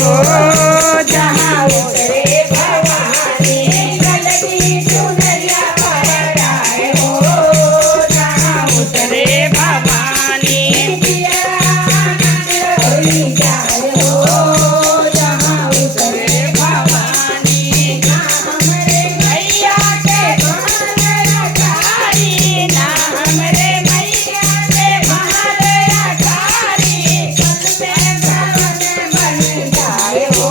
हो जहाँ उतरे भवानी कल की चुनरिया फहराए हो जहाँ उतरे भवानी जिया आनंद होई जाए हो जहाँ उतरे भवानी ना हमरे मैया के बहार अटारी ना हमरे मैया के बहार अटारी कल में भवन बन जाए हो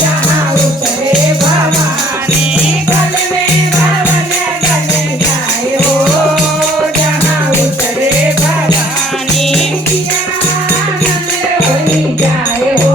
जहाँ उतरे भवानी कल में भवन बन जाए हो जहाँ उतरे भवानी जिया आनंद होई जाए हो